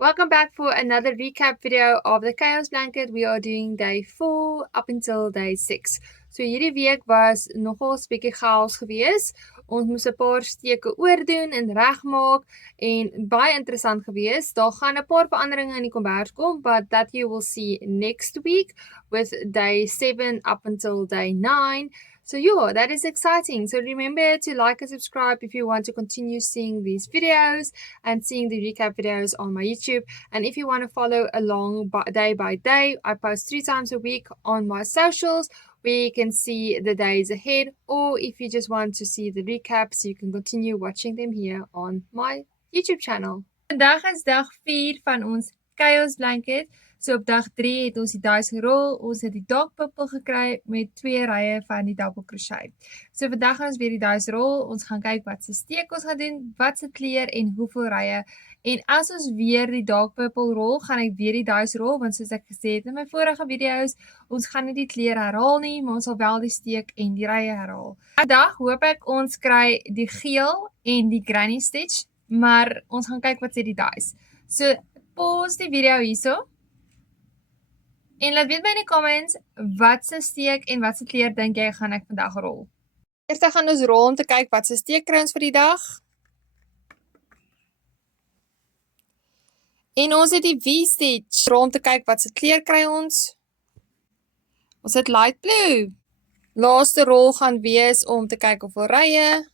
Welcome back for another recap video of the Chaos Blanket. We are doing day 4 up until day 6. So hierdie week was nogals bietjie chaos gewees. Ons moes 'n paar steke oordoen en regmaak en baie interessant gewees. Daar gaan 'n paar veranderinge in die kombers kom, but that you will see next week with day 7 up until day 9. So yeah, that is exciting. So remember to like and subscribe if you want to continue seeing these videos and seeing the recap videos on my YouTube. And if you want to follow along day by day, I post 3 times a week on my socials where you can see the days ahead, or if you just want to see the recaps, you can continue watching them here on my YouTube channel. Vandag is dag 4 van ons Chaos Blanket. So op dag 3 het ons die dice gerol, ons het die dog purple gekry met 2 rye van die double crochet. So vandag gaan ons weer die dice rol, ons gaan kyk wat se steek ons gaan doen, wat se kleur en hoeveel rye. En as ons weer die dark purple rol, gaan ek weer die dice rol, want soos ek gesê het in my vorige video's, ons gaan nie die kleur herhaal nie, maar ons sal wel die steek en die rye herhaal. Vandag hoop ek ons kry die geel en die granny stitch, maar ons gaan kyk wat sê die dice. So pause die video hierso. En laat weet my in die comments, wat se steek en wat se kleur dink jy gaan ek vandag rol. Eerst gaan ons rol om te kyk wat se steek kry ons vir die dag. En ons het die V-stitch. Rol om te kyk wat se kleur kry ons. Ons het light blue. Laaste rol gaan wees om te kyk hoeveel rye.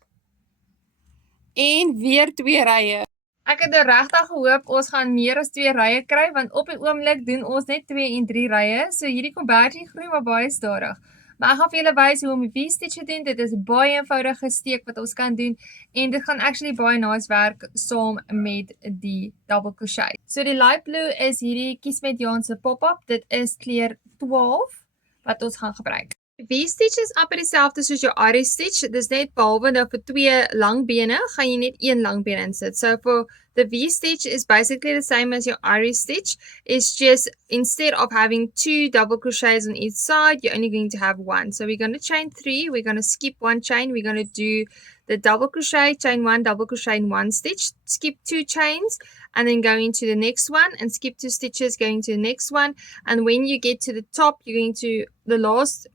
En weer 2 rye. Ek het regtig gehoop ons gaan meer as 2 rye kry, want op die oomblik doen ons net 2 en 3 rye, so hierdie kombersie groei maar baie stadig. Maar ek gaan vir julle wys hoe om die V-stitch te doen. Dit is 'n baie eenvoudige steek wat ons kan doen en dit gaan actually baie nice werk saam met die double crochet. So die light blue is hierdie kies met Jaan se pop-up. Dit is kleur 12 wat ons gaan gebruik. V-stitch is amper dieselfde soos jou Irish stitch. Dis net behalwe nou vir 2 lang bene, gaan jy net 1 lang been insit. So for the V-stitch is basically the same as your Irish stitch. It's just instead of having 2 double crochets on each side, you're only going to have 1. So we're going to chain 3, we're going to skip 1 chain, we're going to do the double crochet, chain 1, double crochet in 1 stitch, skip 2 chains, and then go into the next one, and skip 2 stitches, going to the next one. And when you get to the top, you're going to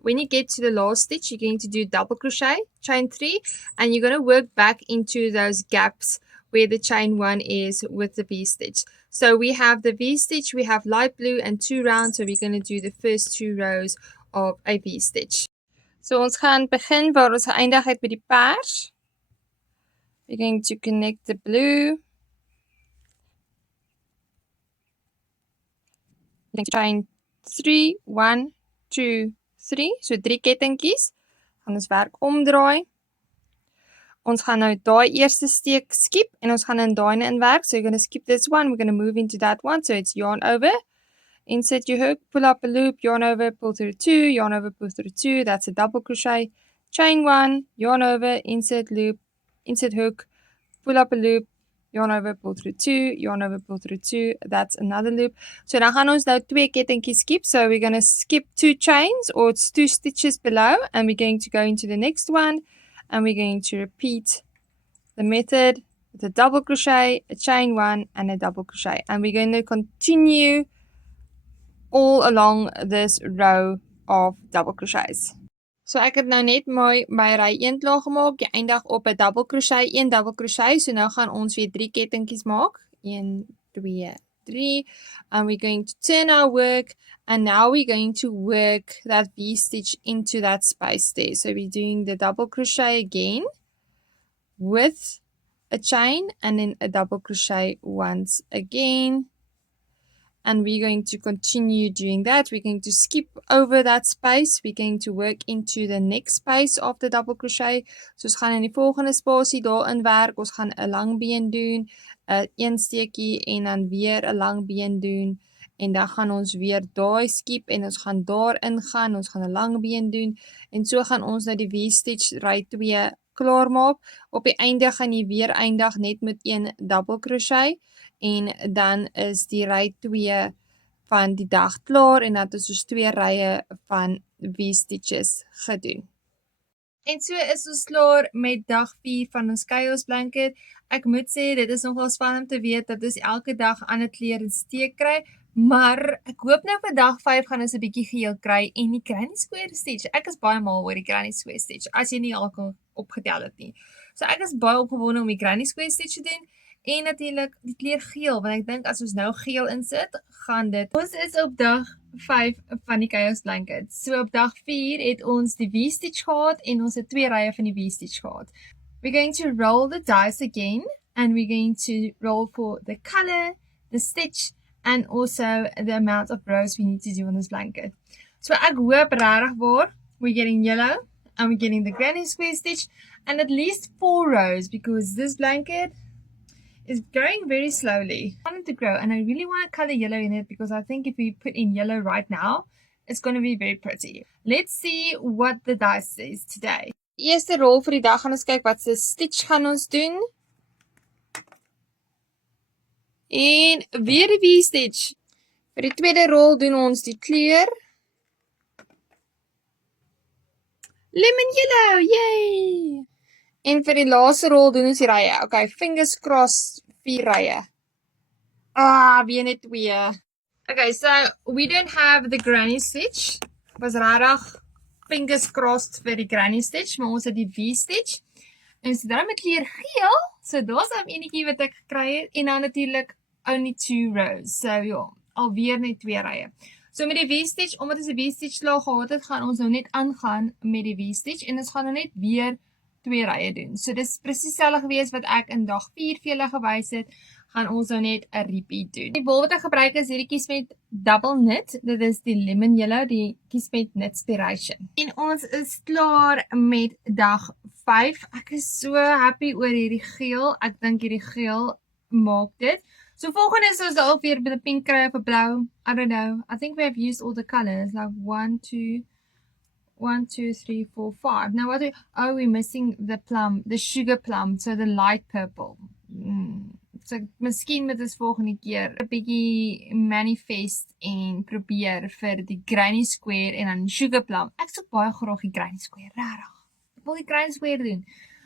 when you get to the last stitch, you're going to do double crochet, chain 3, and you're going to work back into those gaps where the chain 1 is with the V-stitch. So we have the V-stitch, we have light blue and 2 rounds, so we're going to do the first 2 rows of a V-stitch. So ons gaan begin waar ons geëindig het met die pers. We're going to connect the blue. We're going to chain 3, 1, 2, 3. So 3 kettingkies. Gaan ons werk omdraai. Ons gaan nou daai eerste steek skip en ons gaan in daai in werk. So you're going to skip this one, we're going to move into that one. So it's yarn over, insert your hook, pull up a loop, yarn over, pull through 2, yarn over, pull through 2. That's a double crochet. Chain 1, yarn over, insert loop, insert hook, pull up a loop, yarn over, pull through 2, yarn over, pull through 2. That's another loop. So dan gaan ons nou 2 kettingkies skip. So we're going to skip 2 chains, or it's 2 stitches below, and we're going to go into the next one. And we're going to repeat the method with a double crochet, a chain 1, and a double crochet. And we're going to continue all along this row of double crochets. So ek het nou net my ry 1 klaar gemaak. Jy eindig op 'n double crochet, 1 double crochet. So nou gaan ons weer 3 kettingkies maak. 1, 2, 3. And we're going to turn our work. And now we're going to work that V-stitch into that space there. So we're doing the double crochet again with a chain and then a double crochet once again. And we're going to continue doing that. We're going to skip over that space. We're going to work into the next space of the double crochet. So ons gaan in die volgende spasie daarin werk. Ons gaan 'n lang been doen, 'n 1 steekie en dan weer 'n lang been doen. En dan gaan ons weer daai skip en ons gaan daarin gaan. Ons gaan 'n lang been doen en so gaan ons nou die V-stitch ry 2 klaar maak. Op die einde gaan jy weer eindig net met 1 double crochet en dan is die ry 2 van die dag klaar en dan het ons soos 2 rye van V-stitches gedoen. En so is ons klaar met dag 4 van ons chaos blanket. Ek moet sê, dit is nogal spannend om te weet dat ons elke dag ander kleur en steek kry, maar ek hoop nou vir dag 5 gaan ons 'n bietjie geel kry en die granny square stitch. Ek is baie mal oor die granny square stitch, as jy nie al kon opgetel het nie. So ek is baie opgewonde om die granny square stitch te doen en natuurlik die kleur geel, want ek dink as ons nou geel insit, gaan dit. Ons is op dag 5 van die chaos blanket. So op dag 4 het ons die V-stitch gehad en ons het 2 rye van die V-stitch gehad. We're going to roll the dice again and we're going to roll for the color, the stitch and also the amount of rows we need to do on this blanket. So ek hoop regtig waar we're getting yellow and we're getting the granny square stitch and at least 4 rows because this blanket is growing very slowly. I want it to grow and I really want to color yellow in it because I think if we put in yellow right now, it's going to be very pretty. Let's see what the dice says today. Eerste rol vir die dag gaan ons kyk wat se stitch gaan ons doen. En weer die V-stitch. Vir die tweede rol doen ons die kleur. Lemon yellow, yay! En vir die laaste rol doen ons die rye. Okay, fingers crossed, 4 rye. Weer net 2. Okay, so we don't have the granny stitch. Was rarig fingers crossed vir die granny stitch, maar ons het die V-stitch. En so dan met kleur geel, so daar's 'n enetjie wat ek gekry het en dan natuurlik only 2 rows. So ja, alweer net 2 rye. So met die V-stitch, omdat ons die V-stitch klaar gehad het, gaan ons nou net aangaan met die V-stitch en ons gaan nou net weer 2 rye doen. So dis presies dieselfde gewees wat ek in dag 4 vir julle gewys het, gaan ons nou net 'n repeat doen. Die wol wat ek gebruik is hierdie Kiesmet double knit. Dit is die lemon yellow, die Kiesmet Knitspiration. En ons is klaar met dag 5. Ek is so happy oor hierdie geel. Ek dink hierdie geel maak dit. So volgende is ons dalk weer met 'n pink kry of 'n blou. I don't know. I think we have used all the colors. Like 1, 2, 3, 4, 5. Now what we're missing the plum, the sugar plum, so the light purple. So miskien moet ons volgende keer 'n bietjie manifest en probeer vir die granny square en dan sugar plum. Ek soek baie graag die granny square, regtig. Ek wil die granny square doen.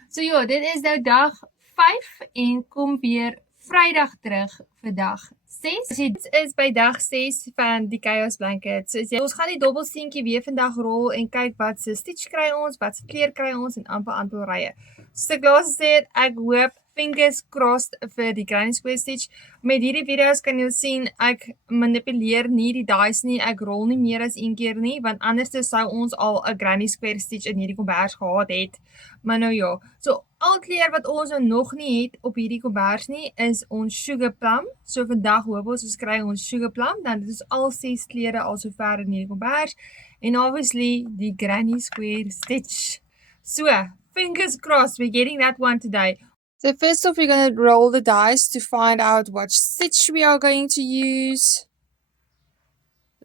So ja, dit is nou dag 5 en kom weer Vrydag terug vir dag 6. So dit is by dag 6 van die chaos blanket. So ons gaan die dobbelsteentjie weer vandag rol en kyk wat se stitch kry ons, wat se kleur kry ons en amper aantal rye. So ek laas gesê het, ek hoop fingers crossed vir die granny square stitch. Met hierdie video's kan jy sien ek manipuleer nie die dice nie, ek rol nie meer as een keer nie, want anders sou ons al 'n granny square stitch in hierdie kombers gehad het. Maar nou ja, so al kleur wat ons nog nie het op hierdie kombers nie is ons sugar plum. So vandag hoop ons kry ons sugar plum, dan dit is al 6 kleure al sover in hierdie kombers en obviously die granny square stitch. So fingers crossed we're getting that one today. So first off, we're going to roll the dice to find out what stitch we are going to use.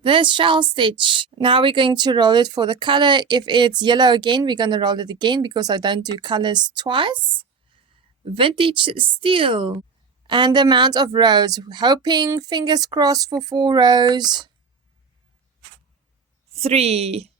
The shell stitch. Now we're going to roll it for the color. If it's yellow again, we're going to roll it again because I don't do colors twice. Vintage steel. And the amount of rows. Hoping, fingers crossed for 4 rows. 3.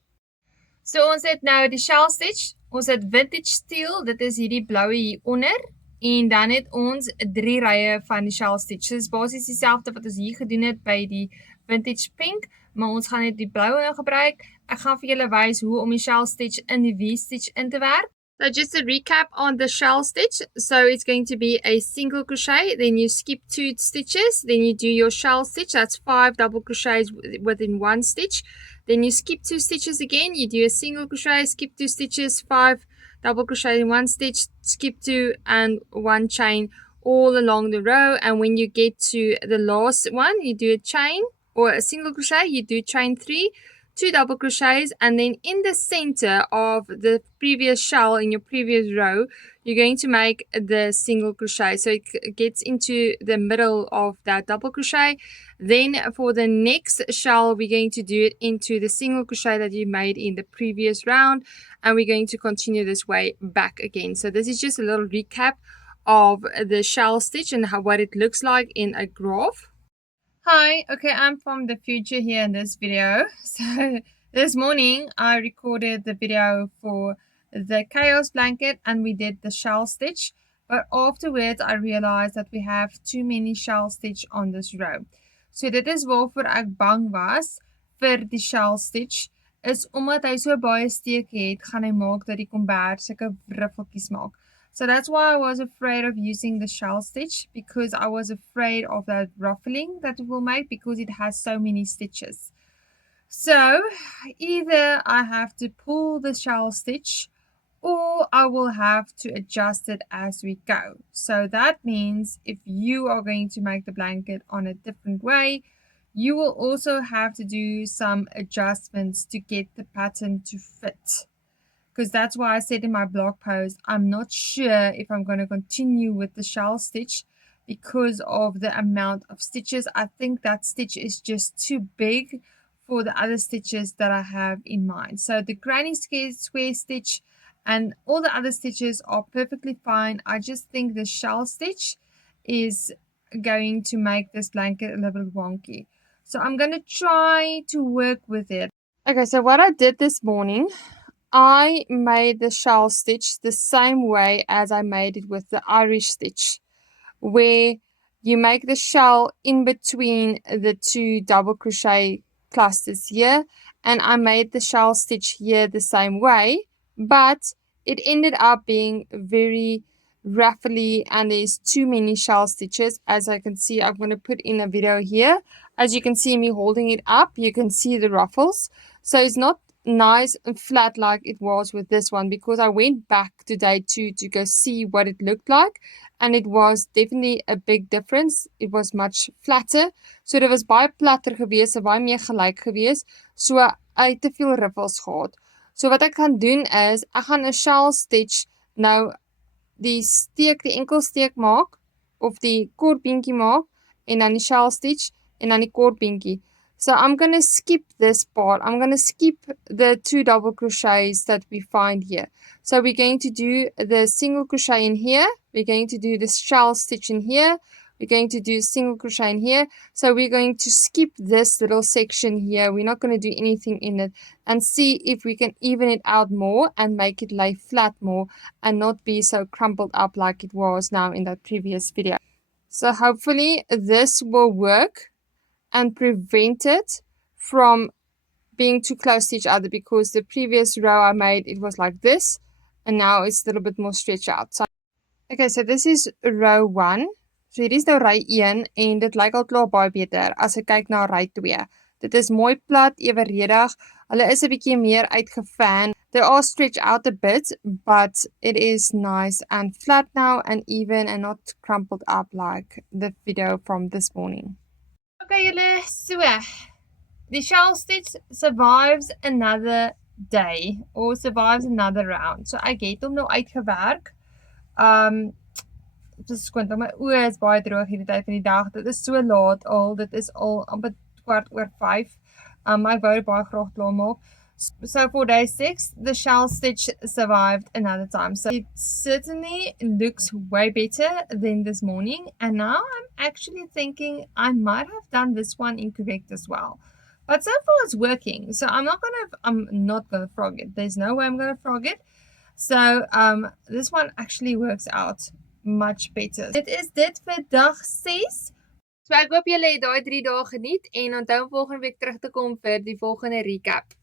So ons het nou die shell stitch. Ons het vintage steel. Dit is hierdie bloue hier onder. En dan het ons 3 rye van die shell stitch. Dit is basies dieselfde wat ons hier gedoen het by die vintage pink, maar ons gaan net die bloue nou gebruik. Ek gaan vir julle wys hoe om die shell stitch in die V-stitch in te werk. So just a recap on the shell stitch. So it's going to be a single crochet, then you skip 2 stitches, then you do your shell stitch. That's 5 double crochets within 1 stitch. Then you skip 2 stitches again, you do a single crochet, skip 2 stitches, 5 double crochet in 1 stitch, skip 2 and 1 chain all along the row. And when you get to the last one, you do a chain or a single crochet, you do chain 3, 2 double crochets, and then in the center of the previous shell in your previous row, you're going to make the single crochet. So it gets into the middle of that double crochet. Then for the next shell, we're going to do it into the single crochet that you made in the previous round. And we're going to continue this way back again. So this is just a little recap of the shell stitch and what it looks like in a graph. Hi, okay, I'm from the future here in this video. So this morning I recorded the video for the chaos blanket and we did the shell stitch. But afterwards I realized that we have too many shell stitch on this row. So dit is waarvoor ek bang was vir die shell stitch, is omdat hy so baie steke het, gaan hy maak dat die kombers sulke riffeltjies maak. So that's why I was afraid of using the shell stitch, because I was afraid of that ruffling that it will make because it has so many stitches. So either I have to pull the shell stitch or I will have to adjust it as we go. So that means if you are going to make the blanket on a different way, you will also have to do some adjustments to get the pattern to fit. Because that's why I said in my blog post, I'm not sure if I'm going to continue with the shell stitch because of the amount of stitches. I think that stitch is just too big for the other stitches that I have in mind. So the granny square stitch and all the other stitches are perfectly fine. I just think the shell stitch is going to make this blanket a little bit wonky. So I'm going to try to work with it. Okay, so what I did this morning, I made the shell stitch the same way as I made it with the Irish stitch, where you make the shell in between the two double crochet clusters here, and I made the shell stitch here the same way, but it ended up being very ruffly and there's too many shell stitches. As I can see, I'm going to put in a video here. As you can see me holding it up, you can see the ruffles. So it's not nice and flat like it was with this one, because I went back to day 2 to go see what it looked like, and it was definitely a big difference. It was much flatter. So dit was baie platter gewees, baie meer gelyk gewees. So uit te veel ripples gehad. So wat ek gaan doen is, ek gaan 'n shell stitch nou die enkel steek maak of die kort beentjie maak en dan die shell stitch en dan die kort beentjie. So I'm going to skip this part. I'm going to skip the 2 double crochets that we find here. So we're going to do the single crochet in here. We're going to do the shell stitch in here. We're going to do single crochet in here. So we're going to skip this little section here. We're not going to do anything in it, and see if we can even it out more and make it lay flat more and not be so crumpled up like it was now in that previous video. So hopefully this will work and prevent it from being too close to each other, because the previous row I made, it was like this, and now it's a little bit more stretched out. So, okay, so this is row 1. So hier is nou ry 1 en dit lyk al klaar baie beter as ek kyk na ry 2. Dit is mooi plat, evenredig. Hulle is 'n bietjie meer uitgefan. They are stretched out a bit, but it is nice and flat now and even and not crumpled up like the video from this morning. Okay, julle, so the shell stitch survives another day or survives another round. So ek het hom nou uitgewerk. Dis skoon, my oë is baie droog hierdie tyd van die dag. Dit is so laat al. Dit is al amper 5:15. Ek wou dit baie graag klaar maak. So for day 6, the shell stitch survived another time. So it certainly looks way better than this morning. And now I'm actually thinking I might have done this one incorrect as well. But so far it's working. So I'm not gonna frog it. There's no way I'm gonna frog it. So this one actually works out much better. Dit is dit vir dag 6. So ek hoop julle het daai 3 dae geniet en onthou om volgende week terug te kom vir die volgende recap.